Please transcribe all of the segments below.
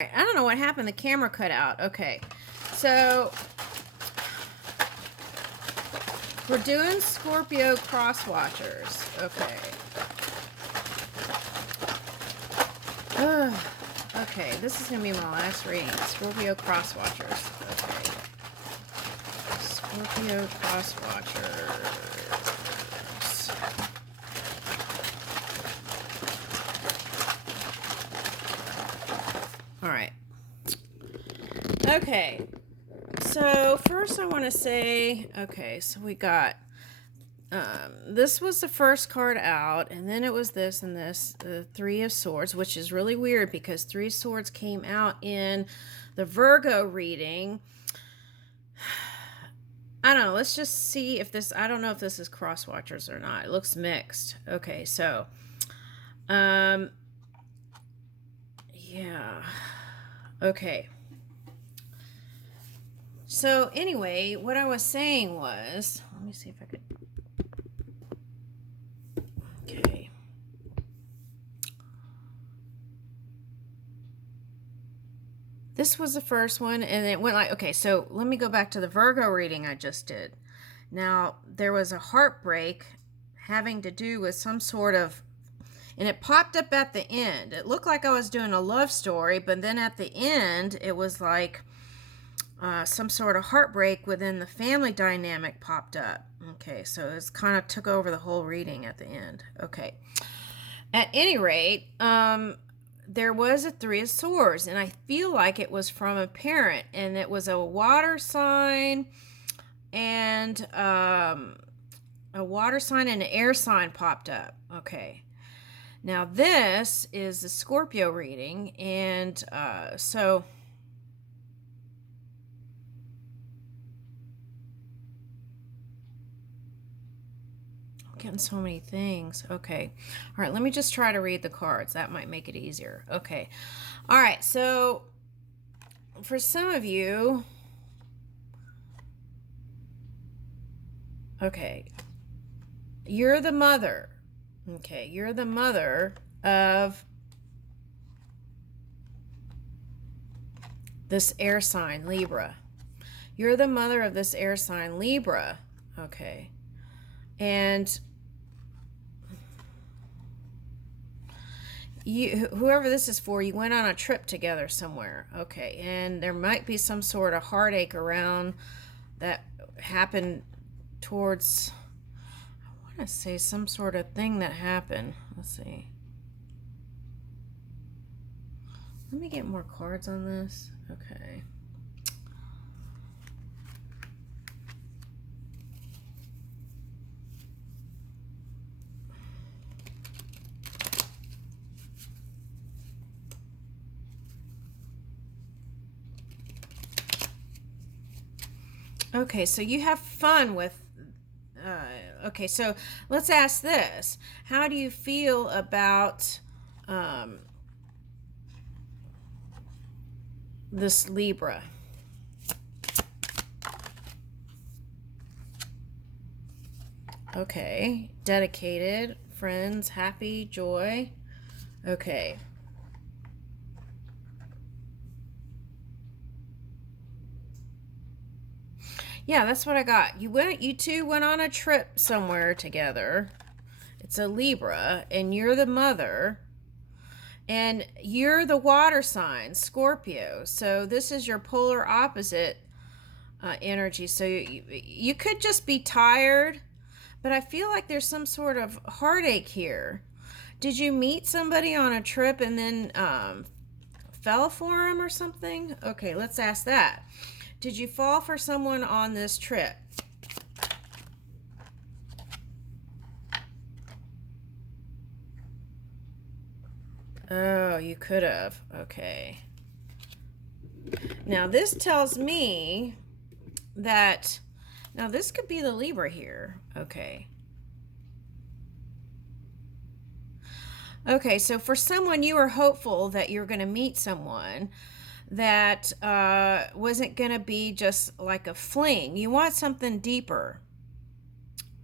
I don't know what happened. The camera cut out. Okay. So we're doing Scorpio cross watchers. Okay. Okay. This is going to be my last reading. Scorpio cross watchers. Okay. Scorpio cross watchers. All right. Okay. So first I want to say, okay, so we got, this was the first card out, and then it was this and this, the Three of Swords, which is really weird because Three of Swords came out in the Virgo reading. I don't know. Let's just see if this, I don't know if this is cross watchers or not. It looks mixed. Okay, so, yeah. Okay. So anyway, what I was saying was, let me see if I could. Okay. This was the first one, and it went like, okay, so let me go back to the Virgo reading I just did. Now, there was a heartbreak having to do with some sort of, and it popped up at the end. It looked like I was doing a love story, but then at the end, it was like some sort of heartbreak within the family dynamic popped up. Okay, so it's kind of took over the whole reading at the end. Okay. At any rate, there was a Three of Swords, and I feel like it was from a parent, and it was a water sign, and a water sign and an air sign popped up. Okay. Now this is the Scorpio reading, and so I'm getting so many things. Okay. All right, let me just try to read the cards. That might make it easier. Okay. All right, so for some of you, okay, you're the mother. Okay, you're the mother of this air sign, Libra. You're the mother of this air sign, Libra. Okay. And whoever this is for, you went on a trip together somewhere. Okay. And there might be some sort of heartache around that happened towards, I want to say some sort of thing that happened. Let's see. Let me get more cards on this. Okay. Okay, so you have fun with, okay, so let's ask this. How do you feel about this Libra? Okay, dedicated, friends, happy, joy. Okay. Yeah, that's what I got. You two went on a trip somewhere together. It's a Libra, and you're the mother, and you're the water sign, Scorpio. So this is your polar opposite energy. So you could just be tired, but I feel like there's some sort of heartache here. Did you meet somebody on a trip and then fell for him or something? Okay, let's ask that. Did you fall for someone on this trip? Oh, you could have. Okay. Now, this tells me that, now this could be the Libra here. Okay. Okay, so for someone, you were hopeful that you're going to meet someone that wasn't going to be just like a fling. You want something deeper.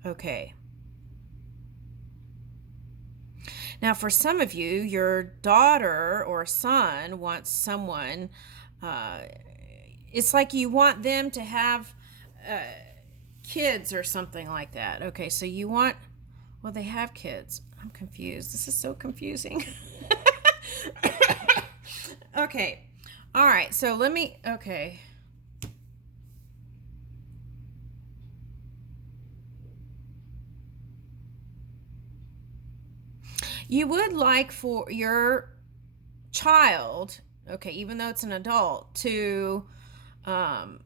Okay. Now, for some of you, your daughter or son wants someone, uh, it's like you want them to have kids or something like that. Okay, so you want, well, they have kids. I'm confused. This is so confusing. Okay, all right, so okay. You would like for your child, okay, even though it's an adult, to um,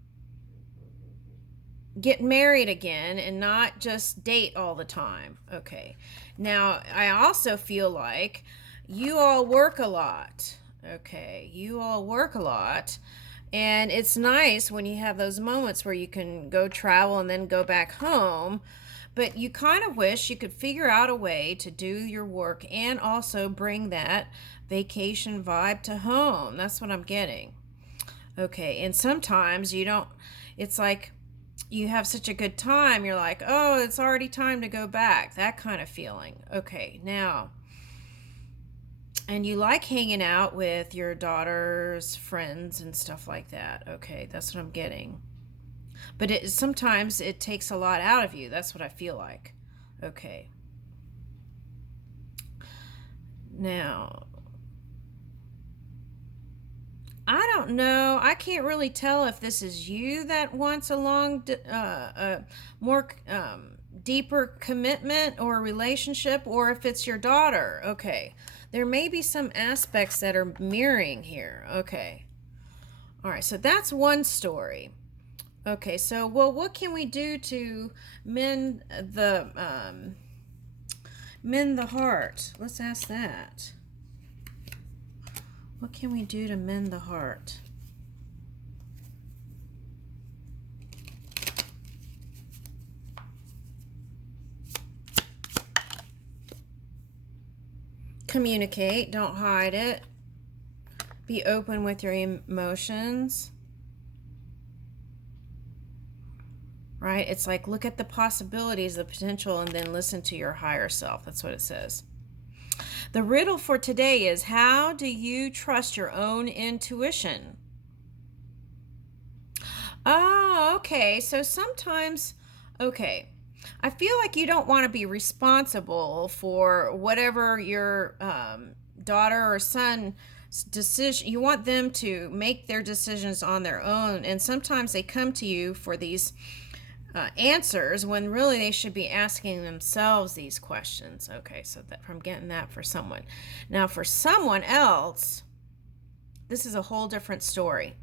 get married again and not just date all the time. Okay. Now, I also feel like you all work a lot. Okay. You all work a lot. And it's nice when you have those moments where you can go travel and then go back home. But you kind of wish you could figure out a way to do your work and also bring that vacation vibe to home. That's what I'm getting. Okay. And sometimes you don't, it's like you have such a good time, you're like, oh, it's already time to go back. That kind of feeling. Okay. Now, and you like hanging out with your daughter's friends and stuff like that. Okay. That's what I'm getting. But sometimes it takes a lot out of you. That's what I feel like. Okay. Now, I don't know. I can't really tell if this is you that wants a more deeper commitment or relationship, or if it's your daughter. Okay. There may be some aspects that are mirroring here. Okay. All right. So that's one story. Okay, so, well, what can we do to mend the heart? Let's ask that. What can we do to mend the heart? Communicate, don't hide it. Be open with your emotions. Right? It's like look at the possibilities, the potential, and then listen to your higher self. That's what it says. The riddle for today is, how do you trust your own intuition? Oh, okay. So sometimes, okay, I feel like you don't want to be responsible for whatever your daughter or son decision. You want them to make their decisions on their own, and sometimes they come to you for these answers when really they should be asking themselves these questions. Okay, so that I'm getting that for someone. Now, for someone else, this is a whole different story.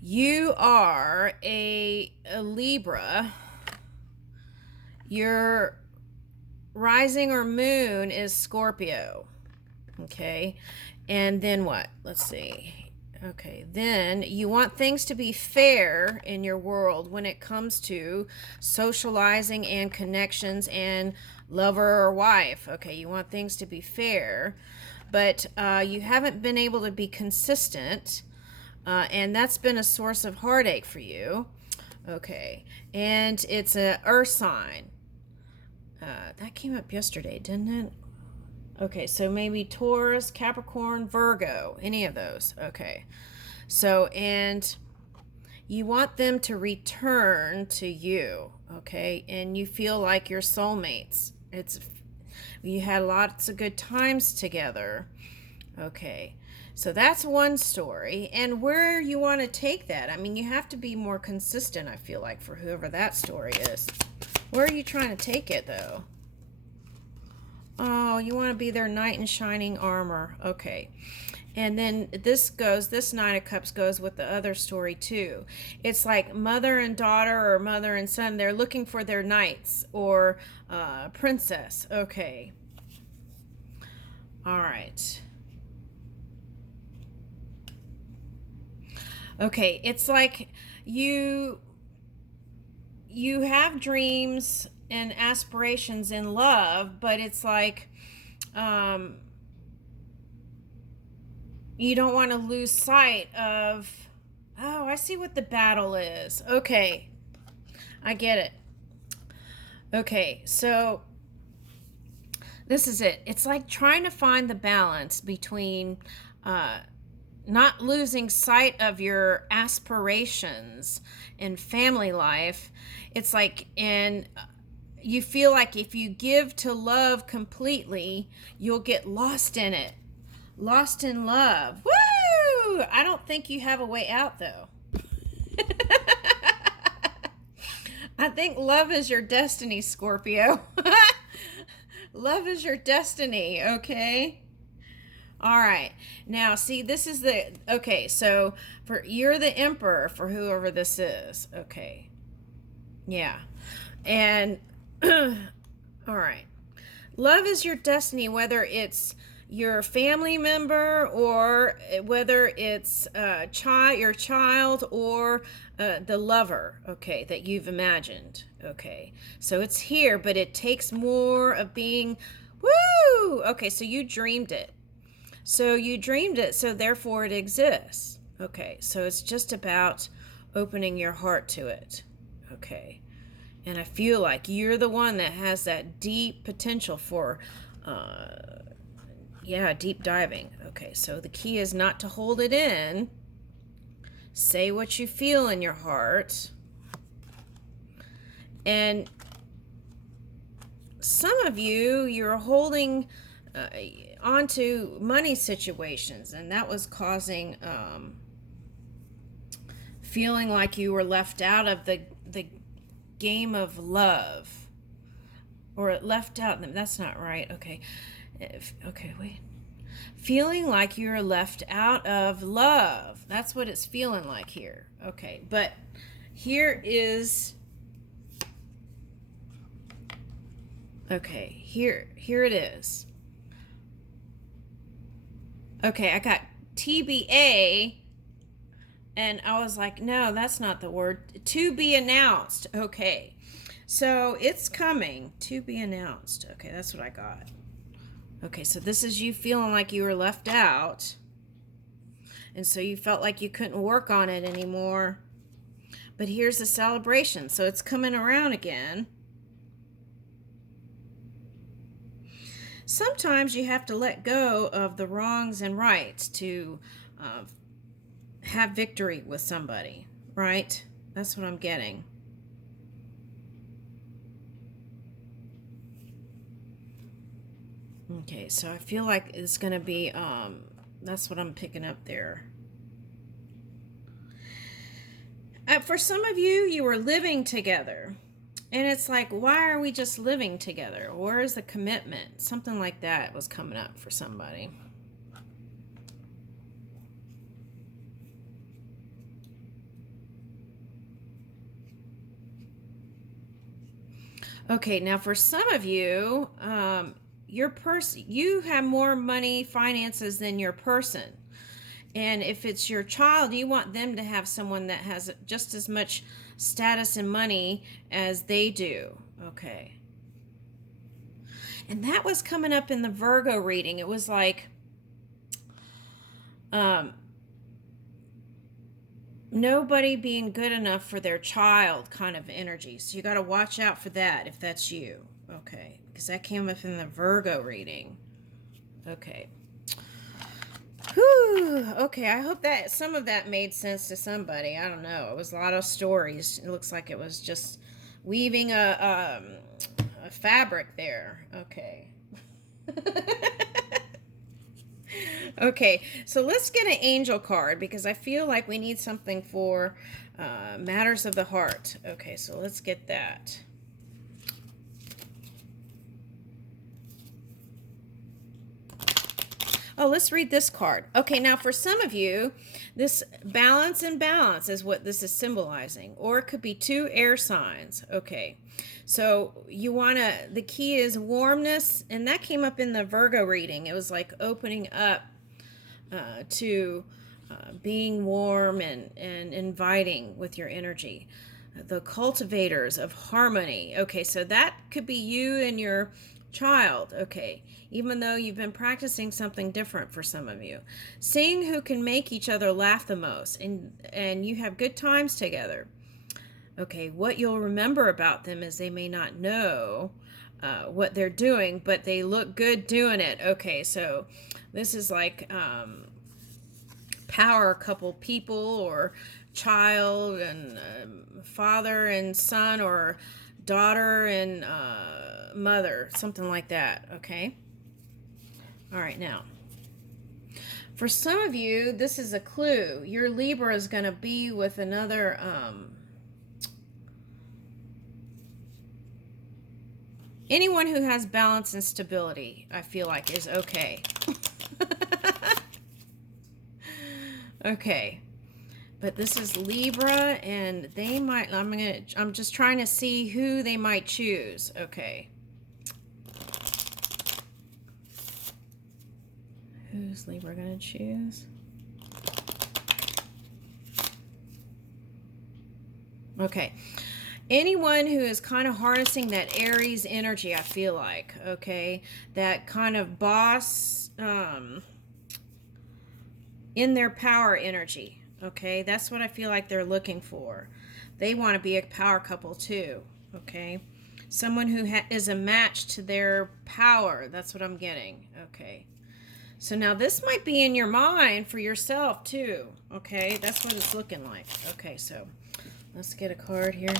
You are a Libra. Your rising or moon is Scorpio. Okay, and then what? Let's see. Okay, then you want things to be fair in your world when it comes to socializing and connections and lover or wife. Okay, you want things to be fair, but you haven't been able to be consistent, and that's been a source of heartache for you. Okay, and it's an earth sign. That came up yesterday, didn't it? Okay, so maybe Taurus, Capricorn, Virgo, any of those. Okay. So, and you want them to return to you, okay? And you feel like you're soulmates. You had lots of good times together. Okay. So that's one story. And where you want to take that, I mean, you have to be more consistent, I feel like, for whoever that story is. Where are you trying to take it, though? Oh, you want to be their knight in shining armor. Okay. And then this Nine of Cups goes with the other story too. It's like mother and daughter or mother and son. They're looking for their knights or princess. Okay. All right. Okay. It's like you have dreams and aspirations in love, but it's like you don't want to lose sight of, oh, I see what the battle is. Okay, I get it. Okay, so This is it. It's like trying to find the balance between uh, not losing sight of your aspirations in family life. It's like you feel like if you give to love completely, you'll get lost in it. Lost in love. Woo! I don't think you have a way out though. I think love is your destiny, Scorpio. Love is your destiny, okay? All right. Now, see, this is okay, so you're the emperor for whoever this is. Okay. Yeah. And all right. Love is your destiny, whether it's your family member or whether it's your child or the lover, okay, that you've imagined. Okay. So it's here, but it takes more of being, woo! Okay, so you dreamed it. So therefore it exists. Okay, so it's just about opening your heart to it. Okay. And I feel like you're the one that has that deep potential for, deep diving. Okay, so the key is not to hold it in. Say what you feel in your heart. And some of you're holding onto money situations, and that was causing feeling like you were left out of the game of love, or left out. That's not right. Okay. Okay, wait. Feeling like you're left out of love. That's what it's feeling like here. Okay, but here is. Okay, here it is. Okay, I got TBA. And I was like, no, that's not the word. To be announced. Okay. So it's coming. To be announced. Okay, that's what I got. Okay, so this is you feeling like you were left out. And so you felt like you couldn't work on it anymore. But here's the celebration. So it's coming around again. Sometimes you have to let go of the wrongs and rights to have victory with somebody, right? That's what I'm getting. Okay, so I feel like it's going to be, that's what I'm picking up there. For some of you, you were living together. And it's like, why are we just living together? Where is the commitment? Something like that was coming up for somebody. Okay, now for some of you, you have more money, finances than your person. And if it's your child, you want them to have someone that has just as much status and money as they do. Okay. And that was coming up in the Virgo reading. It was like, nobody being good enough for their child kind of energy. So you got to watch out for that if that's you. Okay. Because that came up in the Virgo reading. Okay. Whew. Okay, I hope that some of that made sense to somebody. I don't know. It was a lot of stories. It looks like it was just weaving a fabric there. Okay. Okay, so let's get an angel card because I feel like we need something for matters of the heart. Okay, so let's get that. Oh, let's read this card. Okay, now for some of you, this balance and balance is what this is symbolizing. Or it could be two air signs. Okay, so the key is warmness. And that came up in the Virgo reading. It was like opening up to being warm and inviting with your energy. The cultivators of harmony. Okay, so that could be you and your child. Okay, even though you've been practicing something different for some of you. Seeing who can make each other laugh the most, and you have good times together. Okay, what you'll remember about them is they may not know what they're doing, but they look good doing it. Okay, so this is like power couple people, or child and father and son, or daughter and mother, something like that. Okay. All right, now for some of you, this is a clue. Your Libra is going to be with another anyone who has balance and stability, I feel like, is okay. Okay. But this is Libra, and they might, I'm just trying to see who they might choose. Okay. Who's Libra going to choose? Okay. Anyone who is kind of harnessing that Aries energy, I feel like, okay? That kind of boss in their power energy, okay? That's what I feel like they're looking for. They want to be a power couple too, okay? Someone who is a match to their power. That's what I'm getting, okay? So now this might be in your mind for yourself too, okay? That's what it's looking like. Okay, so let's get a card here.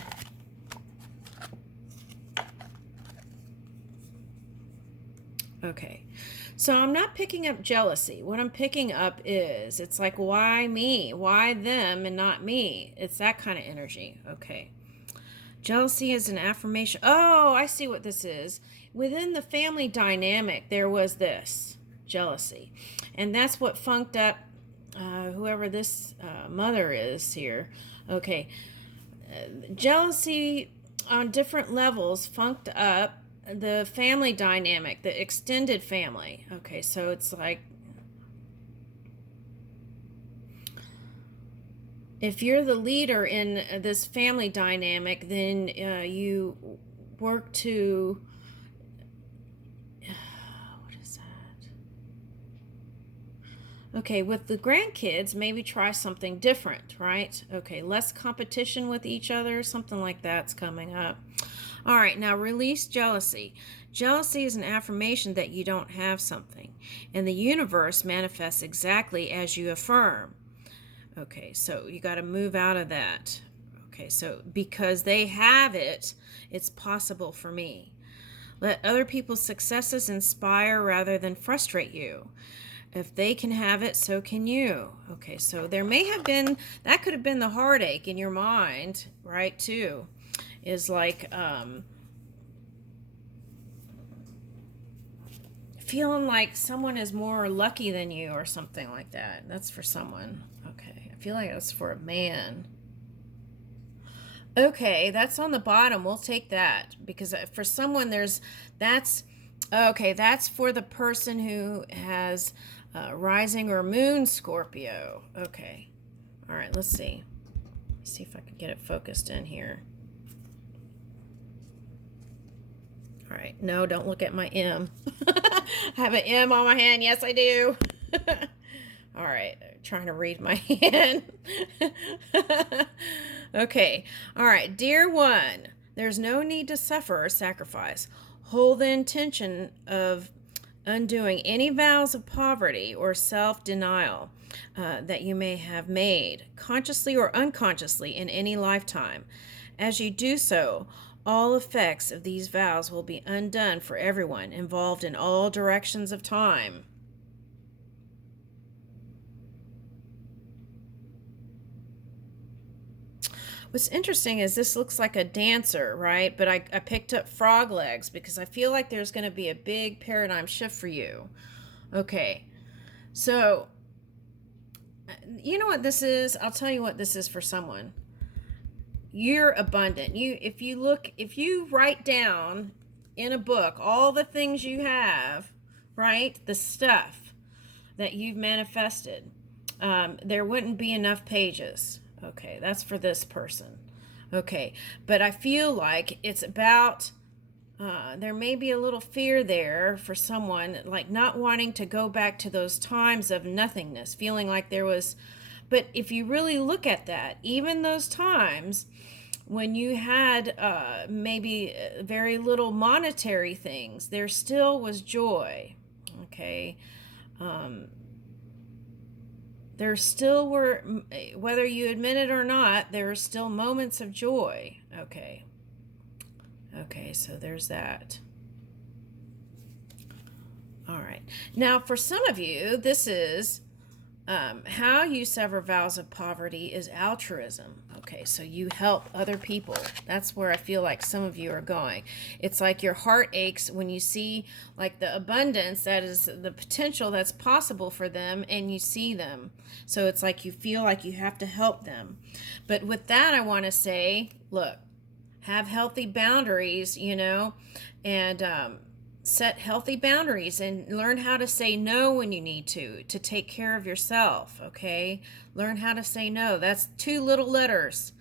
Okay, so I'm not picking up jealousy. What I'm picking up is, it's like, why me? Why them and not me? It's that kind of energy. Okay. Jealousy is an affirmation. Oh, I see what this is. Within the family dynamic, there was this jealousy. And that's what funked up whoever this mother is here. Okay. Jealousy on different levels funked up the family dynamic, the extended family. Okay, so it's like, if you're the leader in this family dynamic, then you work to, what is that? Okay, with the grandkids, maybe try something different, right? Okay, less competition with each other, something like that's coming up. All right, now release jealousy. Jealousy is an affirmation that you don't have something, and the universe manifests exactly as you affirm. Okay, so you got to move out of that. Okay, so because they have it, it's possible for me. Let other people's successes inspire rather than frustrate you. If they can have it, so can you. Okay, so there may have been, that could have been the heartache in your mind, right, too. Is like feeling like someone is more lucky than you or something like that. That's for someone. Okay, I feel like that's for a man. Okay, that's on the bottom. We'll take that, because for someone that's okay, that's for the person who has rising or moon Scorpio. Okay, all right, let's see. Let's see if I can get it focused in here. All right, no, don't look at my M. I have an M on my hand. Yes, I do. All right, trying to read my hand. Okay, all right, dear one, there's no need to suffer or sacrifice. Hold the intention of undoing any vows of poverty or self-denial that you may have made, consciously or unconsciously, in any lifetime. As you do so, all effects of these vows will be undone for everyone involved in all directions of time. What's interesting is this looks like a dancer, right? But I picked up frog legs because I feel like there's going to be a big paradigm shift for you. Okay, so you know what this is? I'll tell you what this is for someone. You're abundant. If you write down in a book all the things you have, right? The stuff that you've manifested, there wouldn't be enough pages. Okay, that's for this person. Okay, but I feel like it's about, there may be a little fear there for someone, like not wanting to go back to those times of nothingness, feeling like there was, but if you really look at that, even those times, when you had maybe very little monetary things, there still was joy. Okay. Um, there still were, whether you admit it or not, there are still moments of joy. Okay. Okay, so there's that. All right. Now, for some of you, this is how you sever vows of poverty is altruism. Okay, so you help other people. That's where I feel like some of you are going. It's like your heart aches when you see like the abundance that is the potential that's possible for them and you see them. So it's like you feel like you have to help them. But with that, I want to say, look, have healthy boundaries, and set healthy boundaries and learn how to say no when you need to take care of yourself. Okay, learn how to say no. That's 2 little letters,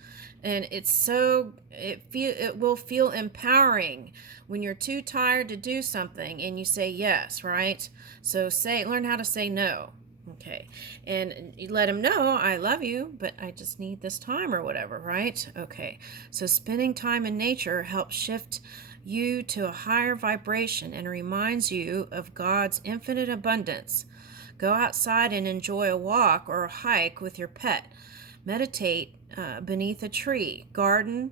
and it will feel empowering when you're too tired to do something and you say yes, right? So learn how to say no. Okay, and you let him know, I love you, but I just need this time or whatever, right? Okay, so spending time in nature helps shift you to a higher vibration and reminds you of God's infinite abundance. Go outside and enjoy a walk or a hike with your pet. Meditate beneath a garden,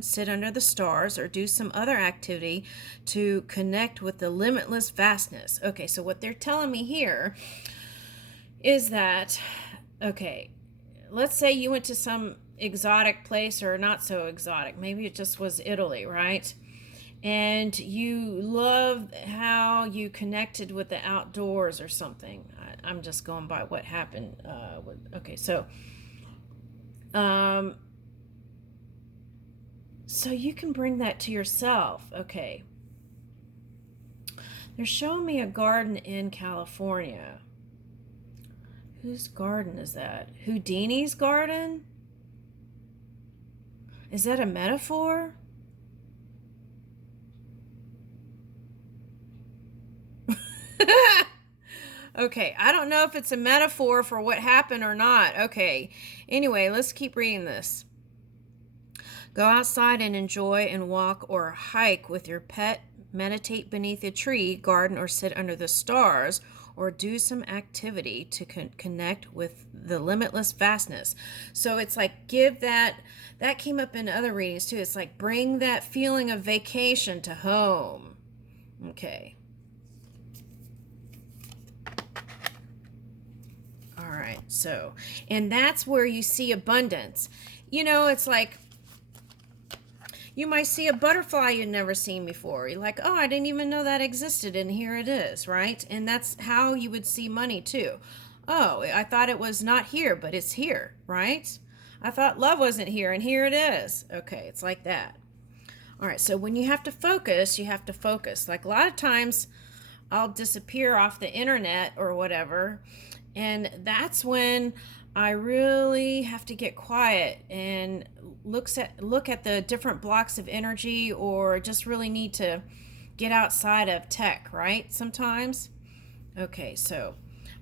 sit under the stars, or do some other activity to connect with the limitless vastness. Okay, so what they're telling me here is that, okay, let's say you went to some exotic place, or not so exotic, maybe it just was Italy, right? And you love how you connected with the outdoors or something. I'm just going by what happened. Okay, so you can bring that to yourself. Okay. They're showing me a garden in California. Whose garden is that? Houdini's garden? Is that a metaphor? Okay, I don't know if it's a metaphor for what happened or not. Okay, anyway, let's keep reading this. Go outside and enjoy and walk or hike with your pet, meditate beneath a tree, garden, or sit under the stars, or do some activity to connect with the limitless vastness. So it's like give that came up in other readings too. It's like bring that feeling of vacation to home. Okay. All right. So, and that's where you see abundance. It's like you might see a butterfly you've never seen before. You're like, oh, I didn't even know that existed, and here it is, right? And that's how you would see money too. Oh, I thought it was not here, but it's here, right? I thought love wasn't here, and here it is. Okay, it's like that. All right, so when you have to focus, you have to focus. Like a lot of times I'll disappear off the internet or whatever, and that's when I really have to get quiet and look at the different blocks of energy, or just really need to get outside of tech, right? Sometimes. Okay, so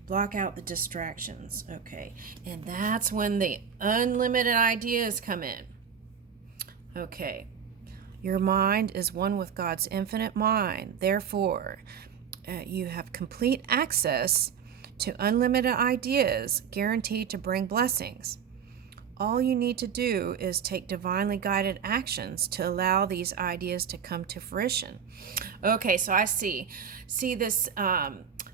block out the distractions. Okay, and that's when the unlimited ideas come in. Okay, your mind is one with God's infinite mind. Therefore, you have complete access to unlimited ideas guaranteed to bring blessings. All you need to do is take divinely guided actions to allow these ideas to come to fruition. Okay, so I see this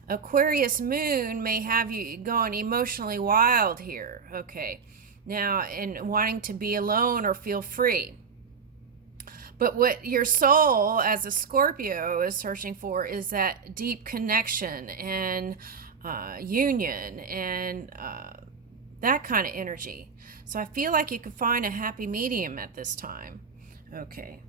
Aquarius moon may have you going emotionally wild here. Okay, now, and wanting to be alone or feel free. But what your soul as a Scorpio is searching for is that deep connection and union and that kind of energy. So I feel like you could find a happy medium at this time. Okay.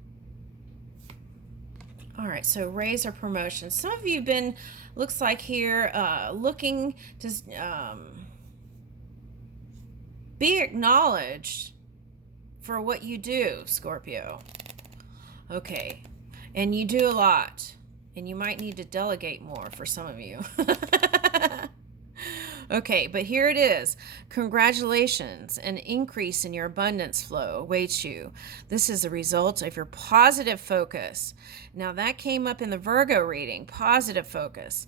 All right, so raise or promotion. Some of you have been, looks like here, looking to be acknowledged for what you do, Scorpio. Okay, and you do a lot, and you might need to delegate more for some of you. Okay, but here it is. Congratulations. An increase in your abundance flow awaits you. This is a result of your positive focus. Now, that came up in the Virgo reading, positive focus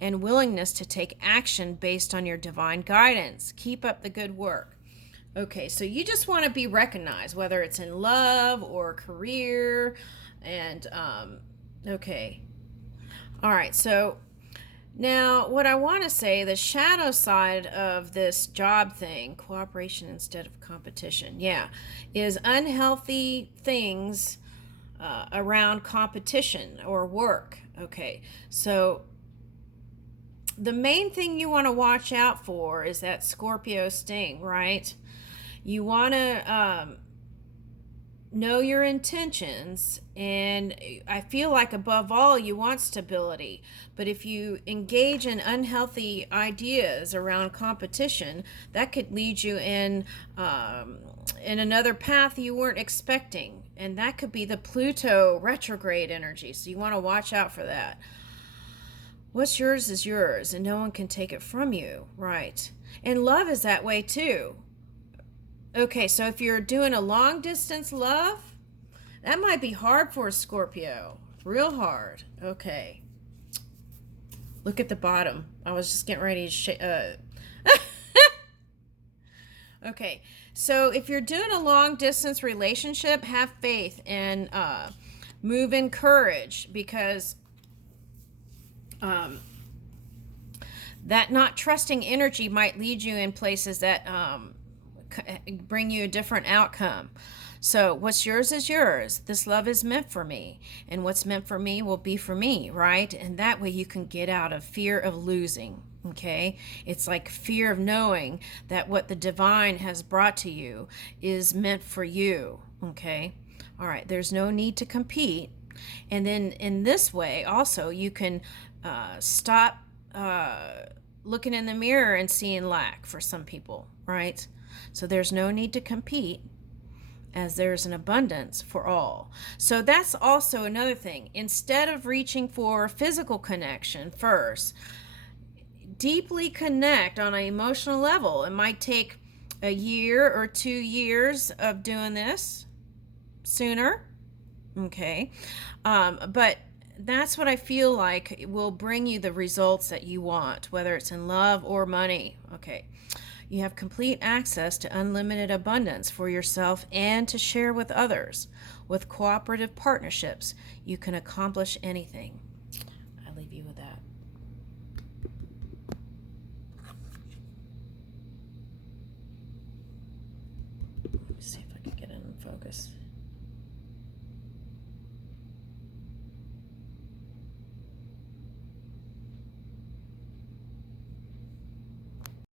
and willingness to take action based on your divine guidance. Keep up the good work. Okay, so you just want to be recognized, whether it's in love or career. And, okay. All right, so now, what I want to say, the shadow side of this job thing, cooperation instead of competition, yeah, is unhealthy things around competition or work. Okay, so the main thing you want to watch out for is that Scorpio sting, right? You want to know your intentions, and I feel like above all you want stability. But if you engage in unhealthy ideas around competition, that could lead you in another path you weren't expecting, and that could be the Pluto retrograde energy, so you want to watch out for that. What's yours is yours, and no one can take it from you, right? And love is that way too. Okay, so if you're doing a long distance love, that might be hard for a Scorpio. Real hard. Okay. Look at the bottom. I was just getting ready to Okay, so if you're doing a long distance relationship, have faith and move in courage, because that not trusting energy might lead you in places that bring you a different outcome. So what's yours is yours. This love is meant for me, and what's meant for me will be for me, right? And that way you can get out of fear of losing. Okay, it's like fear of knowing that what the divine has brought to you is meant for you. Okay, all right, there's no need to compete. And then in this way also you can stop looking in the mirror and seeing lack for some people, right? So there's no need to compete, as there's an abundance for all. So that's also another thing. Instead of reaching for physical connection first, deeply connect on an emotional level. It might take a year or 2 years of doing this sooner. Okay. But that's what I feel like will bring you the results that you want, whether it's in love or money. Okay. You have complete access to unlimited abundance for yourself and to share with others. With cooperative partnerships, you can accomplish anything. I leave you with that. Let me see if I can get it in focus.